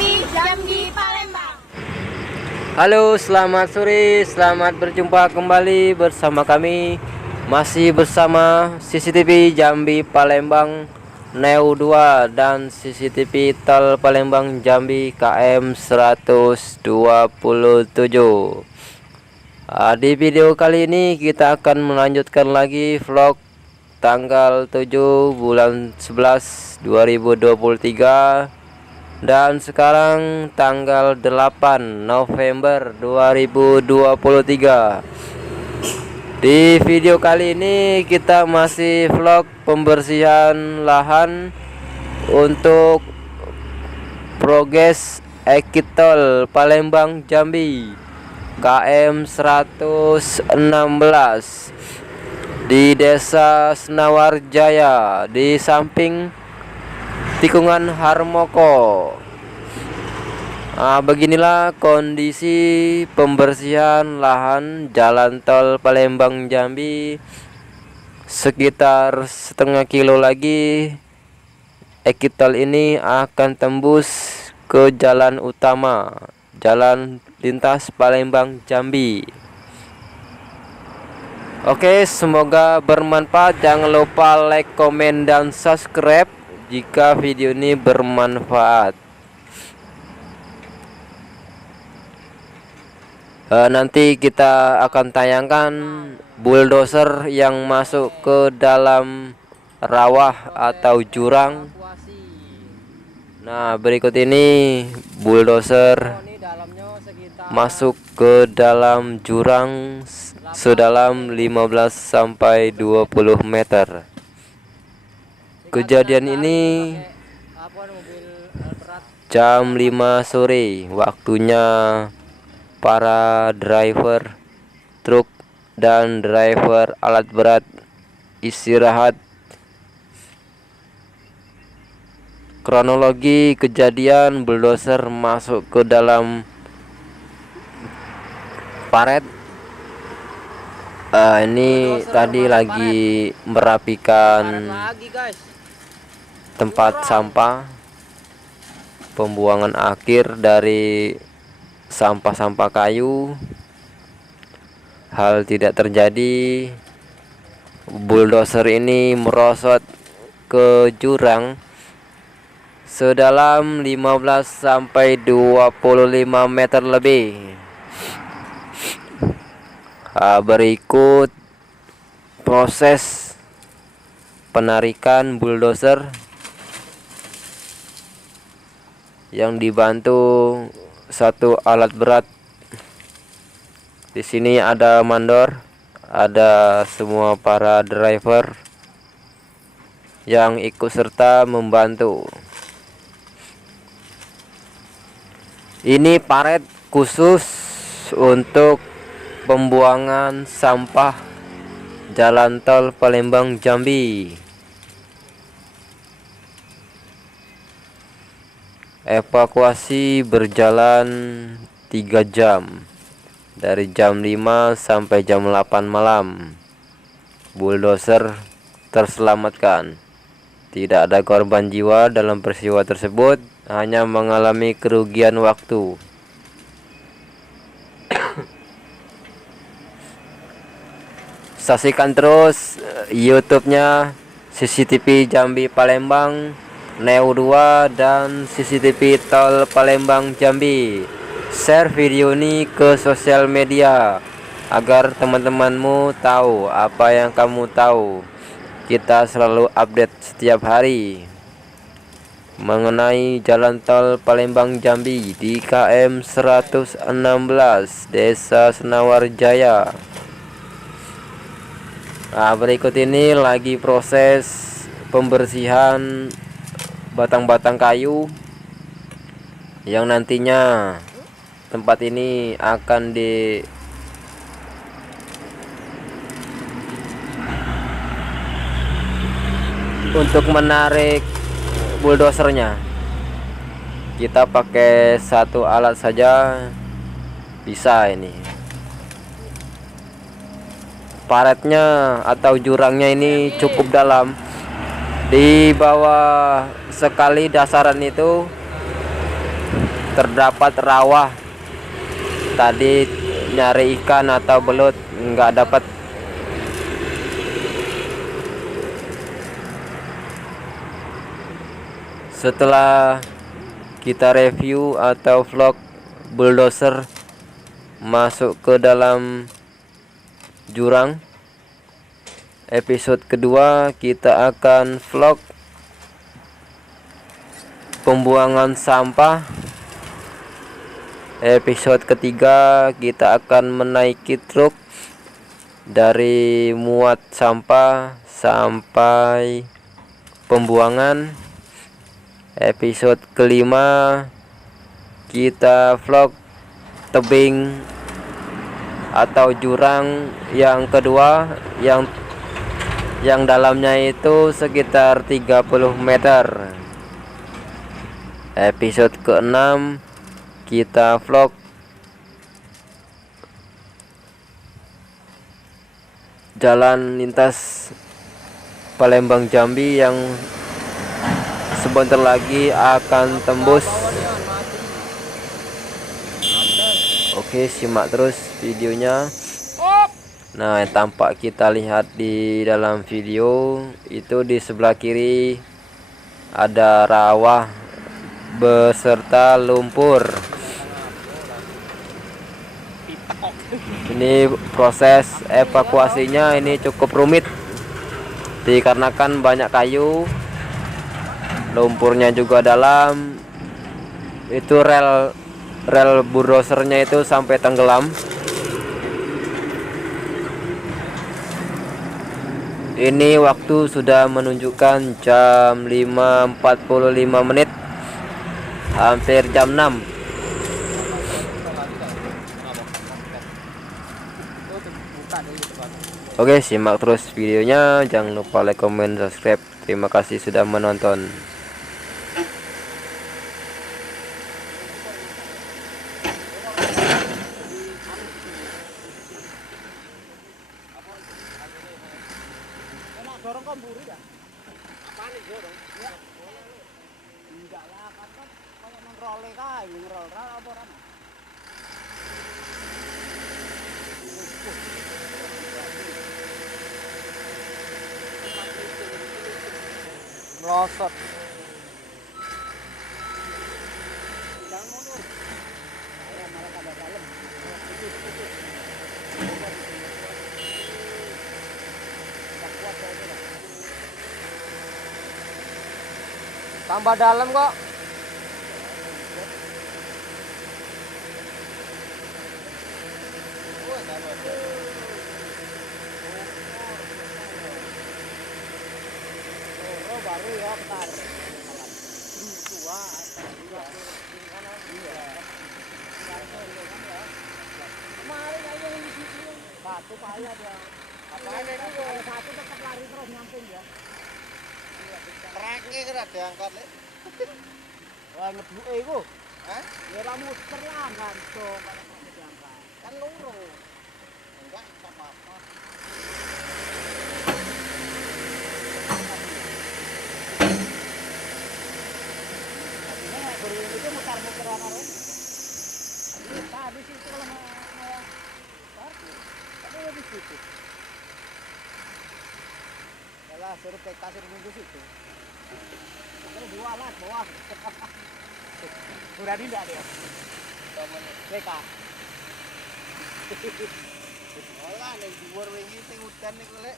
Jambi Palembang. Halo, selamat sore, selamat berjumpa kembali bersama kami. Masih bersama CCTV Jambi Palembang Neo 2 dan CCTV Tol Palembang Jambi KM 127. Di video kali ini kita akan melanjutkan lagi vlog tanggal 7 bulan 11 2023 dan sekarang tanggal 8 November 2023. Di video kali ini kita masih vlog pembersihan lahan untuk progres Ekit Tol Palembang Jambi KM 116 di Desa Senawar Jaya di samping tikungan Harmoko. Beginilah kondisi pembersihan lahan jalan tol Palembang Jambi. Sekitar setengah kilo lagi Ekit Tol ini akan tembus ke jalan utama, jalan lintas Palembang Jambi. Oke, semoga bermanfaat. Jangan lupa like, komen, dan subscribe jika video ini bermanfaat. Nanti kita akan tayangkan bulldozer yang masuk ke dalam rawa atau jurang. Nah, berikut ini bulldozer masuk ke dalam jurang sedalam 15 sampai 20 meter. Kejadian ini jam 5 sore, waktunya para driver truk dan driver alat berat istirahat. Kronologi kejadian bulldozer masuk ke dalam paret. Ini tadi lagi merapikan tempat sampah, pembuangan akhir dari sampah-sampah kayu. Hal tidak terjadi, bulldozer ini merosot ke jurang sedalam 15 sampai 25 meter lebih. Berikut proses penarikan bulldozer yang dibantu satu alat berat. Di sini ada mandor, ada semua para driver yang ikut serta membantu. Ini paret khusus untuk pembuangan sampah jalan tol Palembang Jambi. Evakuasi berjalan 3 jam, dari jam 5 sampai jam 8 malam. Bulldozer terselamatkan. Tidak ada korban jiwa dalam peristiwa tersebut, hanya mengalami kerugian waktu. Saksikan terus YouTube-nya CCTV Jambi Palembang Neo 2 dan CCTV Tol Palembang Jambi. Share video ini ke sosial media agar teman-temanmu tahu apa yang kamu tahu. Kita selalu update setiap hari mengenai jalan tol Palembang Jambi di KM 116 Desa Senawar Jaya. Berikut ini lagi proses pembersihan batang-batang kayu yang nantinya tempat ini akan untuk menarik bulldozernya. Kita pakai satu alat saja bisa. Ini paretnya atau jurangnya ini cukup dalam. Di bawah sekali dasaran itu terdapat rawa. Tadi nyari ikan atau belut nggak dapat. Setelah kita review atau vlog bulldozer masuk ke dalam jurang, episode kedua kita akan vlog pembuangan sampah. Episode ketiga kita akan menaiki truk dari muat sampah sampai pembuangan. Episode kelima kita vlog tebing atau jurang yang kedua yang dalamnya itu sekitar 30 meter. Episode ke-6 kita vlog jalan lintas Palembang Jambi yang sebentar lagi akan tembus. Oke, simak terus videonya. Nah, yang tampak kita lihat di dalam video itu di sebelah kiri ada rawa beserta lumpur. Ini proses evakuasinya ini cukup rumit dikarenakan banyak kayu, lumpurnya juga dalam. Itu rel bulldozernya itu sampai tenggelam. Ini waktu sudah menunjukkan jam 5.45 menit, hampir jam 6. Oke, simak terus videonya, jangan lupa like, comment, subscribe. Terima kasih sudah menonton. Dorong kemburi ya? Apaan nih dorong? Ya. Enggak lah, kan kayak ngerole kae, ngerol apa ora? Merosot. Jangan mundur. Ayo malah pada dalam. Tambah dalam kok. Baru ya bentar. Tua. Kemarin aja yang di situ. Satu payah dia. Apaan ini? Ada satu tetap lari terus nyamping ya. Treknya kan ada angkat le. Wah ngebuke iku. Hah? Ya ora muter lah gantung kalau mau diangkat. Kan loro. Enggak apa-apa. Ini guru itu mutar-muter ana ron. Tadi situ kalau mau parkir. Tapi di situ. Yalah suruh ke kasir minggu situ. Kalau dua lah bawah. Berani enggak dia? Temen TK. olah ning dhuwur wingi sing udan niku lek.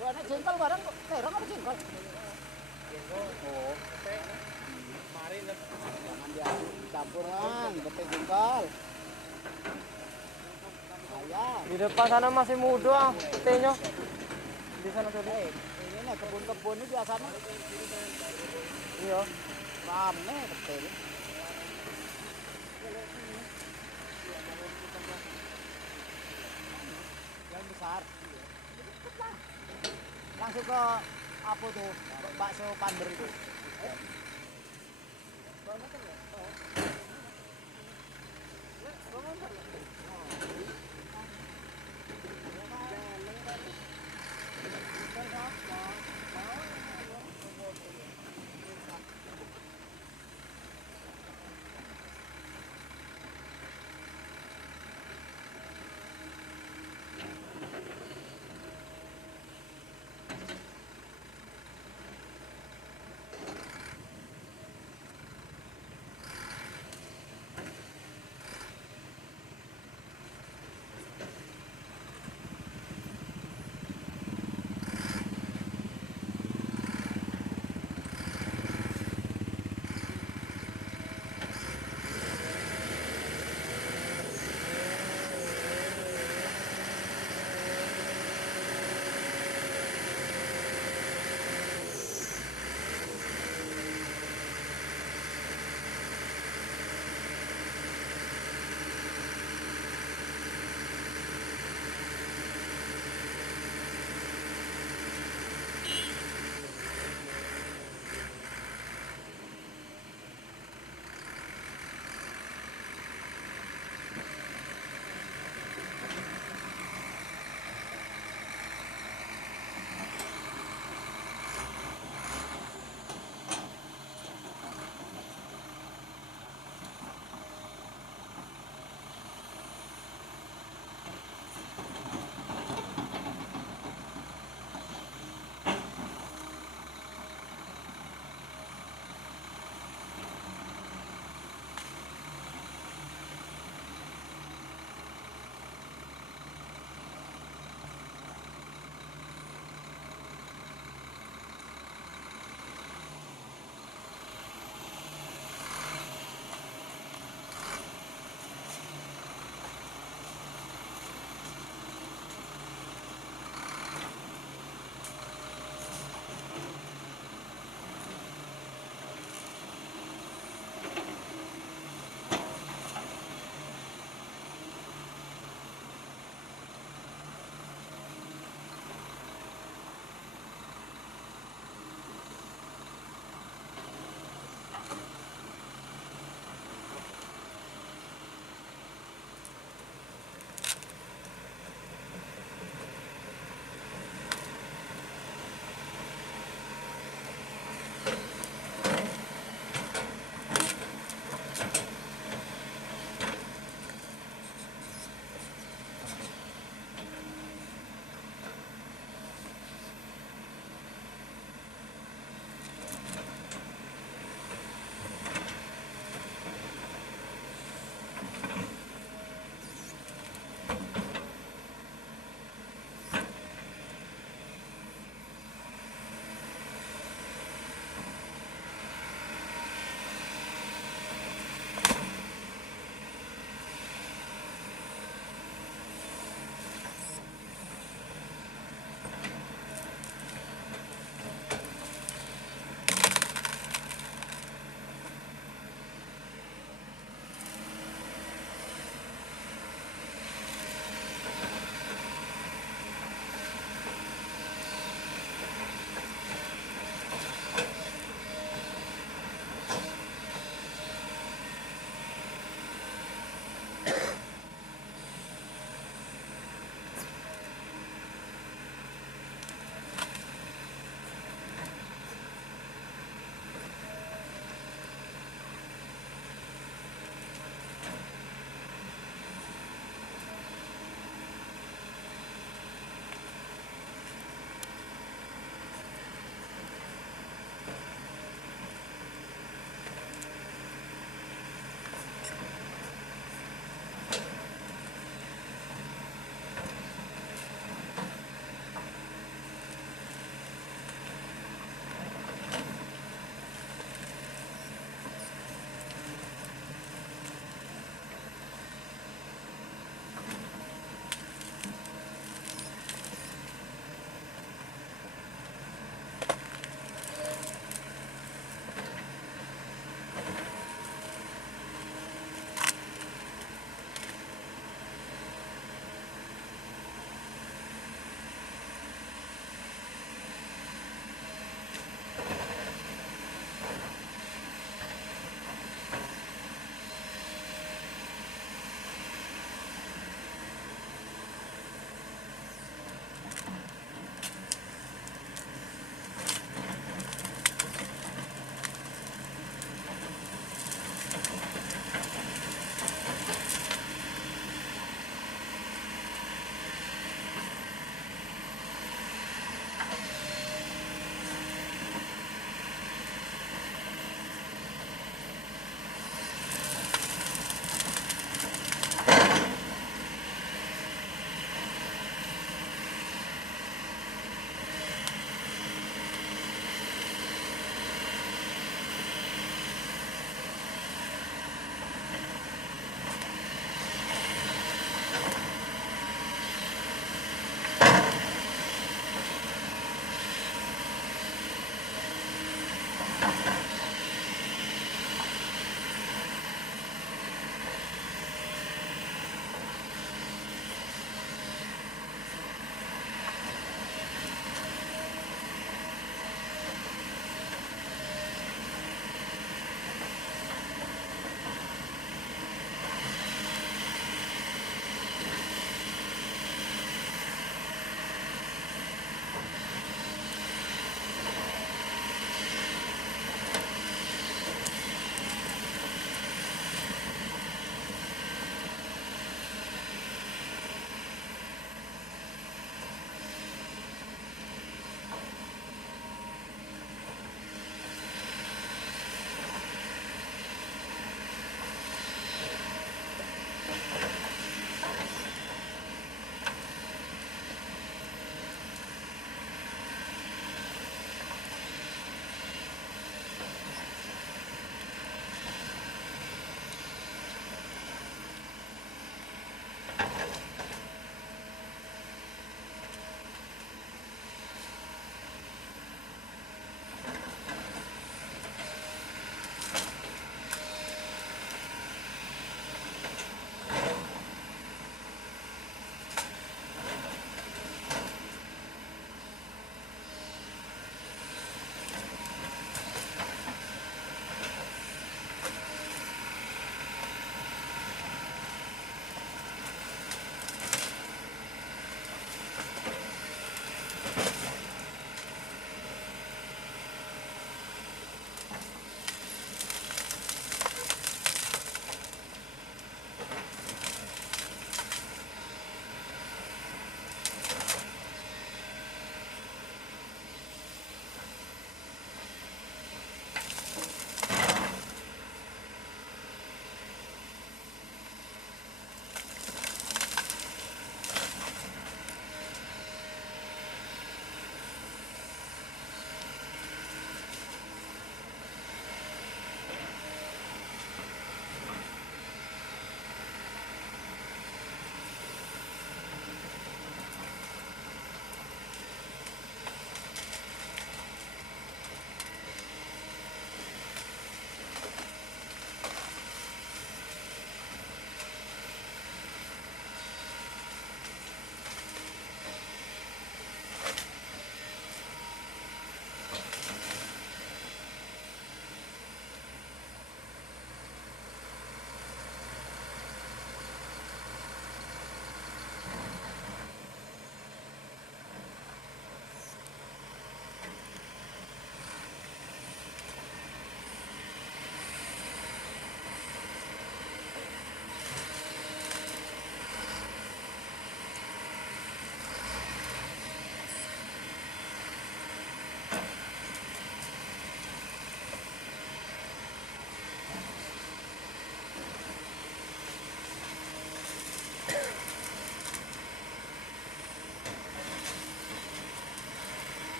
Wah, nek jengkol barang kok terong apa jengkol? Oh, mari nek Jangan campuran, betul jengkol. Ayah. Di depan sana masih muda petenya. Di sana tuh. Ini nih kebun-kebun ini biasanya. Iya. Rame betul. Yang besar. Langsung ke apa tuh? Bakso Pander itu.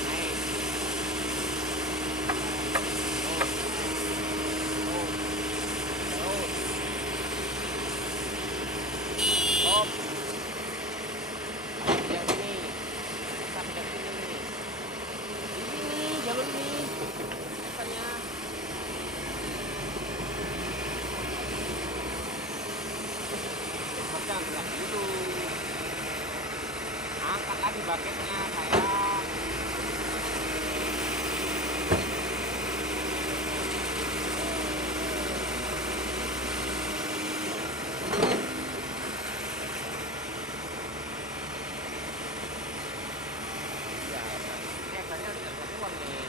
naik. Stop. Yang ini. Sampai sini. Ini jalur ini. Depannya. Jangan gerak dulu. Angkat lagi baketnya sayang. Ya, tanya tidak keluar nih.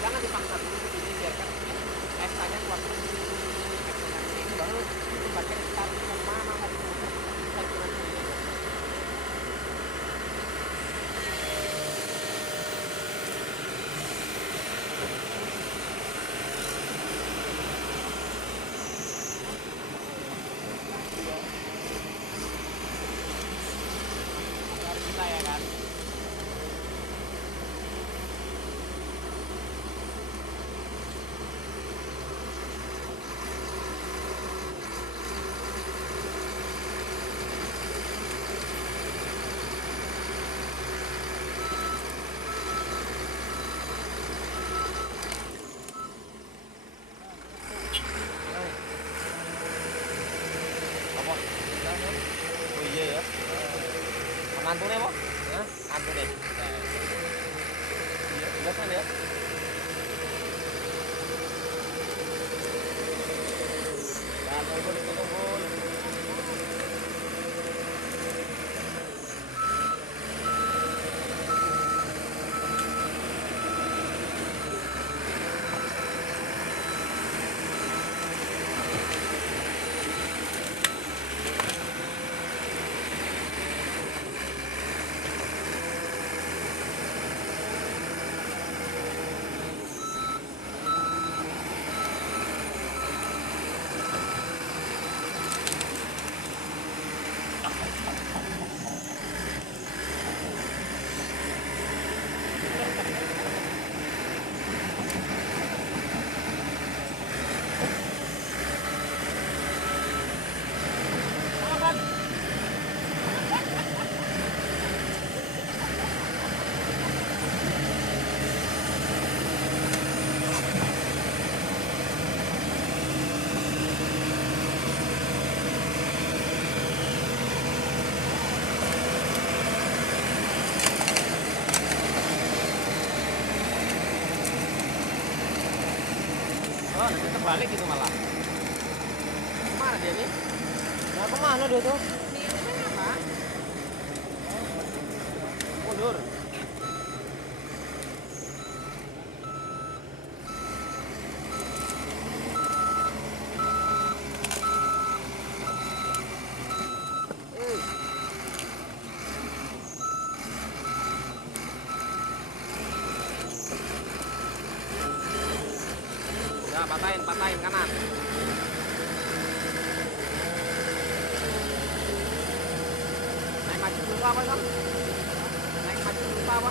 Jangan dipaksa dulu ini, biarkan eksanya keluar dulu. Eksanya ini baru itu bagian taruh di mana lagi. Kita cuma ini. Harus kita ya kan. Apa? Oh iya ya. Mantu deh, Pak. Hah? Mantu deh. Iya, udah kan ya. Nah, tunggu. Oh, nanti terbalik gitu malah. Kemana dia nih? Mau kemana dia tuh? Hah? Mundur. Ya, patahin kanan. Naik maju dulu apa, Bang? Naik maju dulu apa?